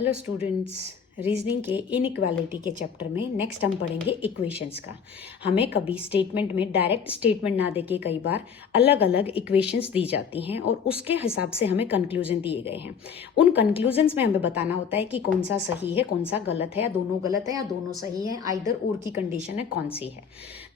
Hello students, reasoning के inequality के chapter में नेक्स्ट हम पढ़ेंगे इक्वेशंस का। हमें कभी स्टेटमेंट में डायरेक्ट स्टेटमेंट ना देके कई बार अलग अलग इक्वेशंस दी जाती हैं और उसके हिसाब से हमें कंक्लूजन दिए गए हैं। उन कंक्लूजन्स में हमें बताना होता है कि कौन सा सही है, कौन सा गलत है, या दोनों गलत है या दोनों सही है, आइदर और की कंडीशन है कौन सी है।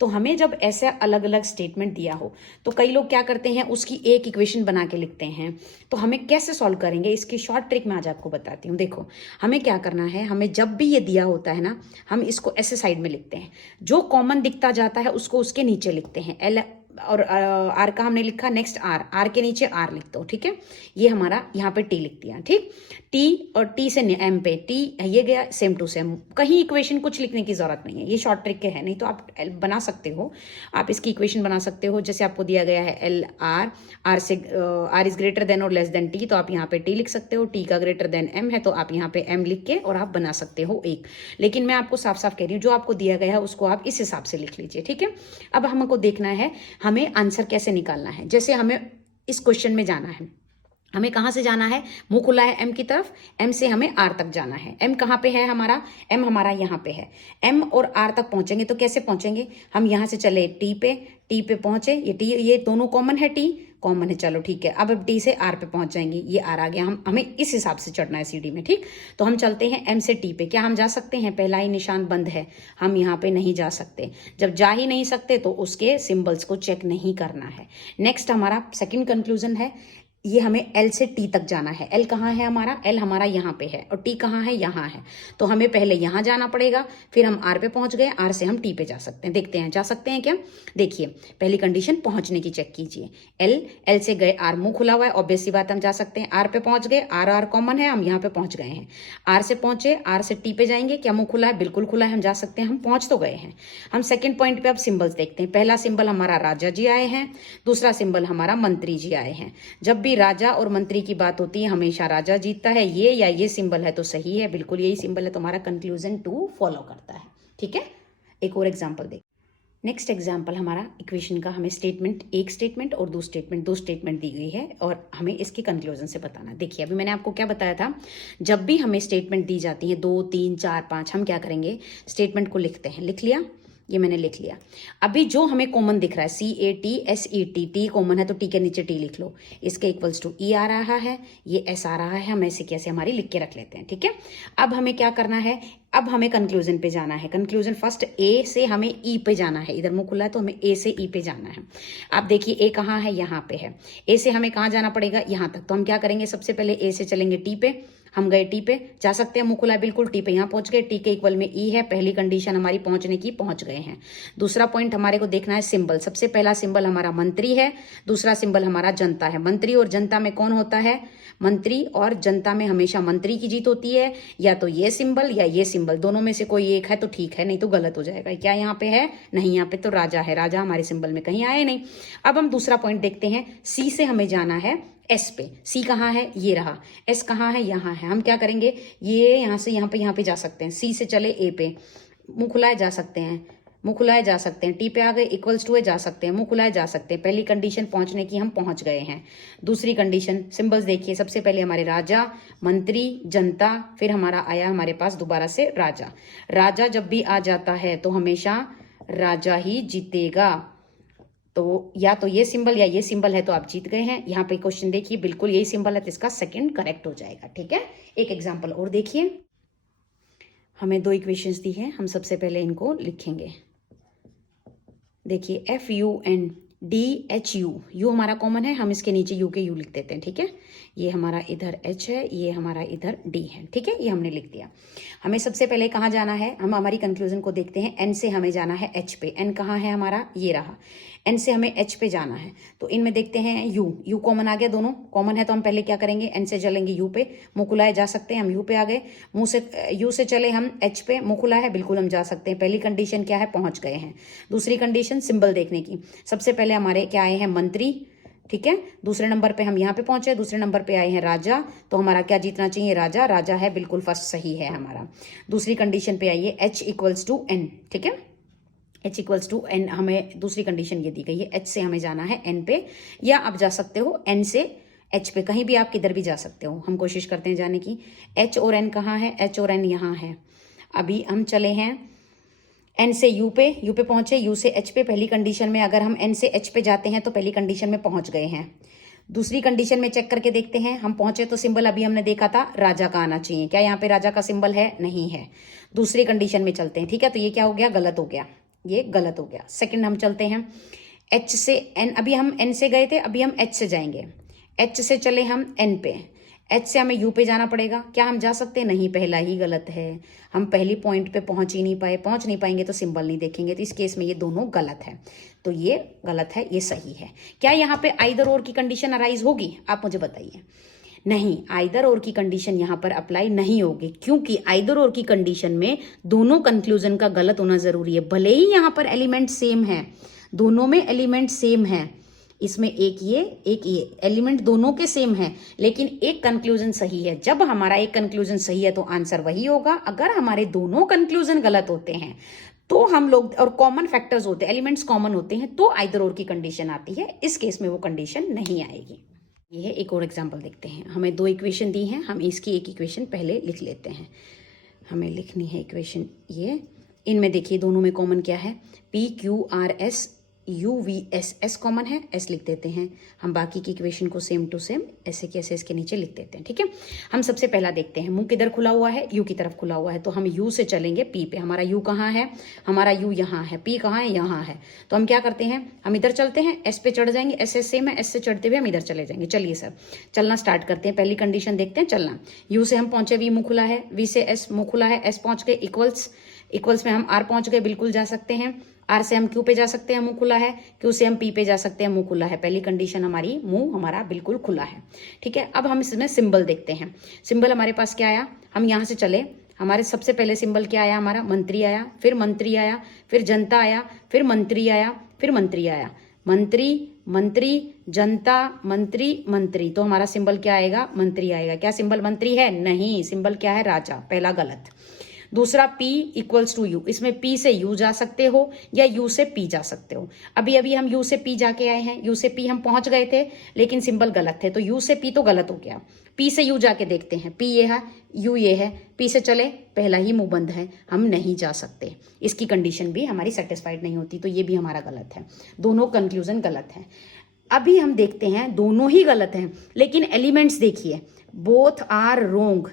तो हमें जब ऐसा अलग अलग स्टेटमेंट दिया हो तो कई लोग क्या करते हैं, उसकी एक इक्वेशन बना के लिखते हैं। तो हमें कैसे सॉल्व करेंगे, इसकी शॉर्ट ट्रिक मैं आज आपको बताती हूँ। देखो, हमें क्या करना है, हमें जब भी ये दिया होता है ना, हम इसको ऐसे साइड में लिखते हैं। जो कॉमन दिखता जाता है उसको उसके नीचे लिखते हैं। एल और आर का हमने लिखा, नेक्स्ट आर, आर के नीचे आर लिख दो, ठीक है। ये हमारा यहाँ पे टी लिख दिया, ठीक। टी और टी से एम पे टी, ये गया सेम टू सेम। कहीं इक्वेशन कुछ लिखने की जरूरत नहीं है, ये शॉर्ट ट्रिक के है, नहीं तो आप बना सकते हो। आप इसकी इक्वेशन बना सकते हो, जैसे आपको दिया गया है एल आर, आर से आर इज ग्रेटर देन और लेस देन टी, तो आप यहाँ पे टी लिख सकते हो। टी का ग्रेटर देन एम है तो आप यहाँ पे एम लिख के और आप बना सकते हो एक। लेकिन मैं आपको साफ साफ कह रही हूँ, जो आपको दिया गया है उसको आप इस हिसाब से लिख लीजिए, ठीक है। अब हमको देखना है हमें आंसर कैसे निकालना है। जैसे हमें इस क्वेश्चन में जाना है, हमें कहाँ से जाना है, मुंह खुला है एम की तरफ, एम से हमें आर तक जाना है। एम कहाँ पे है हमारा, एम हमारा यहाँ पे है। एम और आर तक पहुंचेंगे तो कैसे पहुंचेंगे, हम यहाँ से चले टी पे पहुंचे, ये टी, ये दोनों कॉमन है, टी कॉमन है, चलो ठीक है। अब टी से आर पे पहुंच जाएंगे, ये आर आ गया। हमें इस हिसाब से चढ़ना है सीढ़ी में, ठीक। तो हम चलते हैं एम से टी पे। क्या हम जा सकते हैं, पहला ही निशान बंद है, हम यहाँ पे नहीं जा सकते। जब जा ही नहीं सकते तो उसके सिंबल्स को चेक नहीं करना है। नेक्स्ट हमारा सेकंड कंक्लूजन है, ये हमें एल से टी तक जाना है। एल कहाँ है हमारा, एल हमारा यहाँ पे है और टी कहाँ है, यहाँ है। तो हमें पहले यहाँ जाना पड़ेगा, फिर हम आर पे पहुंच गए, आर से हम टी पे जा सकते हैं। देखते हैं जा सकते हैं क्या। देखिए, पहली कंडीशन पहुंचने की चेक कीजिए। एल से गए, आर मुंह खुला हुआ है, ऑब्वियस सी बात हम जा सकते हैं। आर पे पहुंच गए, आर कॉमन है, हम यहाँ पे पहुंच गए हैं। आर से पहुंचे, आर से टी पे जाएंगे, क्या मुंह खुला है, बिल्कुल खुला है, हम जा सकते हैं, हम पहुंच तो गए हैं। हम सेकेंड पॉइंट पे अब सिंबल्स देखते हैं। पहला सिंबल हमारा राजा जी आए हैं, दूसरा सिंबल हमारा मंत्री जी आए हैं। जब भी राजा और मंत्री की बात होती है हमेशा राजा जीतता है। ये या ये सिंबल है तो सही है, बिल्कुल यही सिंबल है, तुम्हारा कंक्लूजन टू फॉलो करता है, ठीक है। एक और एग्जांपल देख। नेक्स्ट एग्जाम्पल हमारा इक्वेशन का, हमें स्टेटमेंट, एक स्टेटमेंट और दो स्टेटमेंट दी गई है और हमें इसके कंक्लूजन से बताना। देखिए, अभी मैंने आपको क्या बताया था, जब भी हमें स्टेटमेंट दी जाती है 2, 3, 4, 5, हम क्या करेंगे, स्टेटमेंट को लिखते हैं। लिख लिया, ये मैंने लिख लिया। अभी जो हमें कॉमन दिख रहा है, CATSET, टी कॉमन है तो टी के नीचे टी लिख लो। इसके इक्वल्स टू ई आ रहा है, ये एस आ रहा है, हम ऐसे कैसे हमारी लिख के रख लेते हैं, ठीक है। अब हमें क्या करना है, अब हमें कंक्लूजन पे जाना है। कंक्लूजन फर्स्ट ए से हमें ई पे जाना है। इधर मुंह खुला है तो हमें ए से ई पे जाना है। आप देखिए ए कहाँ है, यहाँ पे है। ए से हमें कहाँ जाना पड़ेगा, यहाँ तक। तो हम क्या करेंगे, सबसे पहले ए से चलेंगे टी पे, हम गए टी पे, जा सकते हैं, मुंह खुला है बिल्कुल, टी पे यहाँ पहुंच गए। टी के इक्वल में ई है, पहली कंडीशन हमारी पहुंचने की, पहुंच गए हैं। दूसरा पॉइंट हमारे को देखना है सिंबल। सबसे पहला सिंबल हमारा मंत्री है, दूसरा सिंबल हमारा जनता है। मंत्री और जनता में कौन होता है, मंत्री और जनता में हमेशा मंत्री की जीत होती है। या तो ये सिंबल या ये सिंबल, दोनों में से कोई एक है तो ठीक है, नहीं तो गलत हो जाएगा। क्या यहाँ पे है, नहीं, यहाँ पे तो राजा है, राजा हमारे सिंबल में कहीं आए नहीं। अब हम दूसरा पॉइंट देखते हैं, सी से हमें जाना है एस पे। सी कहाँ है, ये रहा। एस कहाँ है, यहाँ है। हम क्या करेंगे, ये यहाँ से यहाँ पे जा सकते हैं। सी से चले ए पे, मुंह खुलाए जा सकते हैं, मुंह खुलाए जा सकते हैं। टी पे आ गए, इक्वल्स टू है, जा सकते हैं, मुंह खुलाए जा सकते हैं। पहली कंडीशन पहुंचने की, हम पहुंच गए हैं। दूसरी कंडीशन, सिंबल्स देखिए, सबसे पहले हमारे राजा, मंत्री, जनता, फिर हमारा आया हमारे पास दोबारा से राजा। राजा जब भी आ जाता है तो हमेशा राजा ही जीतेगा। तो या तो ये सिंबल या ये सिंबल है तो आप जीत गए हैं। यहाँ पे क्वेश्चन देखिए, बिल्कुल यही सिंबल है तो इसका सेकंड करेक्ट हो जाएगा, ठीक है। एक एग्जांपल और देखिए, हमें दो इक्वेशंस दी हैं, हम सबसे पहले इनको लिखेंगे। देखिए, FUNDHU, यू हमारा कॉमन है, हम इसके नीचे यू के यू लिख देते हैं, ठीक है। ये हमारा इधर H है, ये हमारा इधर D है, ठीक है, ये हमने लिख दिया। हमें सबसे पहले कहाँ जाना है, हम हमारी कंक्लूजन को देखते हैं। N से हमें जाना है H पे। N कहाँ है हमारा, ये रहा। N से हमें H पे जाना है, तो इनमें देखते हैं U कॉमन आ गया, दोनों कॉमन है तो हम पहले क्या करेंगे, N से चलेंगे U पे, मुँह खुलाए जा सकते हैं, हम U पे आ गए। मुँह से U से चले हम H पे, मुँह खुला है, बिल्कुल हम जा सकते हैं। पहली कंडीशन क्या है, पहुँच गए हैं। दूसरी कंडीशन सिंबल देखने की, सबसे पहले हमारे क्या आए हैं, मंत्री, ठीक है। दूसरे नंबर पे हम यहाँ पे पहुंचे, दूसरे नंबर पे आए हैं राजा, तो हमारा क्या जीतना चाहिए, राजा। राजा है, बिल्कुल फर्स्ट सही है हमारा। दूसरी कंडीशन पे आइए, H इक्वल्स टू N, ठीक है। H इक्वल्स टू N, हमें दूसरी कंडीशन ये दी गई है, H से हमें जाना है N पे, या आप जा सकते हो N से एच पे, कहीं भी आप किधर भी जा सकते हो, हम कोशिश करते हैं जाने की। एच और एन कहाँ है? एच और एन यहाँ है। अभी हम चले हैं एन से यू पे, यू पे पहुंचे, यू से एच पे। पहली कंडीशन में अगर हम एन से एच पे जाते हैं तो पहली कंडीशन में पहुंच गए हैं। दूसरी कंडीशन में चेक करके देखते हैं, हम पहुंचे तो सिंबल अभी हमने देखा था राजा का आना चाहिए। क्या यहाँ पे राजा का सिंबल है? नहीं है। दूसरी कंडीशन में चलते हैं, ठीक है। तो ये क्या हो गया? गलत हो गया, ये गलत हो गया। सेकंड हम चलते हैं एच से एन, अभी हम एन से गए थे, अभी हम एच से जाएंगे। एच से चले हम एन पे, एच से हमें यू पे जाना पड़ेगा। क्या हम जा सकते हैं? नहीं, पहला ही गलत है। हम पहली पॉइंट पे पहुंच ही नहीं पाए, पहुंच नहीं पाएंगे तो सिंबल नहीं देखेंगे, तो इस केस में ये दोनों गलत है। तो ये गलत है, ये सही है। क्या यहाँ पे आइदर और की कंडीशन अराइज होगी? आप मुझे बताइए। नहीं, आइदर और की कंडीशन यहाँ पर अप्लाई नहीं होगी, क्योंकि आइदर और की कंडीशन में दोनों कंक्लूजन का गलत होना जरूरी है। भले ही यहाँ पर एलिमेंट सेम है, दोनों में एलिमेंट सेम है, इसमें एक ये एलिमेंट दोनों के सेम है, लेकिन एक कंक्लूजन सही है। जब हमारा एक कंक्लूजन सही है तो आंसर वही होगा। अगर हमारे दोनों कंक्लूजन गलत होते हैं तो हम लोग, और कॉमन फैक्टर्स होते हैं, एलिमेंट्स कॉमन होते हैं, तो आइदर और की कंडीशन आती है। इस केस में वो कंडीशन नहीं आएगी। ये है, एक और एग्जाम्पल देखते हैं। हमें दो इक्वेशन दी हैं, हम इसकी एक इक्वेशन पहले लिख लेते हैं। हमें लिखनी है इक्वेशन ये, इनमें देखिए दोनों में कॉमन क्या है? P Q R S U V S, S common है, एस लिख देते हैं। हम बाकी की इक्वेशन को सेम टू सेम ऐसे के ऐसे इसके नीचे लिख देते हैं, ठीक है। हम सबसे पहला देखते हैं, मुंह किधर खुला हुआ है? यू की तरफ खुला हुआ है, तो हम यू से चलेंगे पी पे। हमारा यू कहाँ है? हमारा यू यहाँ है। पी कहाँ है? यहाँ है। तो हम क्या करते हैं, हम इधर चलते हैं, एस पे चढ़ जाएंगे। एस एस सेम है, एस से चढ़ते हुए हम इधर चले जाएंगे। चलिए सर, चलना स्टार्ट करते हैं। पहली कंडीशन देखते हैं, चलना। यू से हम पहुंचे, वी मुंह खुला है, वी से एस मुंह खुला है, एस पहुंच गए, इक्वल्स, इक्वल्स में हम आर पहुंच गए, बिल्कुल जा सकते हैं। आर से हम क्यू पे जा सकते हैं, मुंह खुला है। क्यू से हम पी पे जा सकते हैं, मुंह खुला है। पहली कंडीशन हमारी, मुंह हमारा बिल्कुल खुला है, ठीक है। अब हम इसमें सिंबल देखते हैं। सिंबल हमारे पास क्या आया? हम यहाँ से चले, हमारे सबसे पहले सिंबल क्या आया? हमारा मंत्री आया, फिर मंत्री आया, फिर जनता आया, फिर मंत्री आया, फिर मंत्री आया। मंत्री, मंत्री, जनता, मंत्री, मंत्री, तो हमारा सिंबल क्या आएगा? मंत्री आएगा। क्या सिंबल मंत्री है? नहीं, सिंबल क्या है? राजा। पहला गलत। दूसरा P इक्वल्स टू यू, इसमें P से U जा सकते हो या U से P जा सकते हो। अभी अभी हम U से P जाके आए हैं, U से P हम पहुंच गए थे, लेकिन सिंबल गलत थे, तो U से P तो गलत हो गया। P से U जाके देखते हैं, P ये है, U ये है, P से चले, पहला ही मुंह बंद है, हम नहीं जा सकते। इसकी कंडीशन भी हमारी सेटिस्फाइड नहीं होती, तो ये भी हमारा गलत है। दोनों कंक्लूजन गलत है। अभी हम देखते हैं, दोनों ही गलत हैं, लेकिन एलिमेंट्स देखिए, बोथ आर रोंग,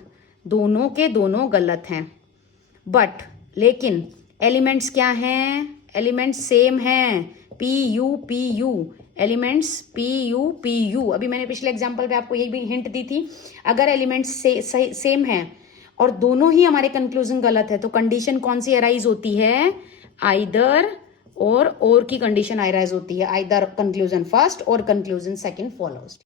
दोनों के दोनों गलत हैं। बट लेकिन एलिमेंट्स क्या हैं? एलिमेंट्स सेम हैं, P U, elements P U. अभी मैंने पिछले एग्जांपल पे आपको यही भी हिंट दी थी, अगर एलिमेंट्स सेम हैं और दोनों ही हमारे कंक्लूजन गलत है, तो कंडीशन कौन सी अराइज होती है? आइदर और की कंडीशन अराइज होती है। आइदर कंक्लूजन फर्स्ट और कंक्लूजन सेकंड फॉलोज।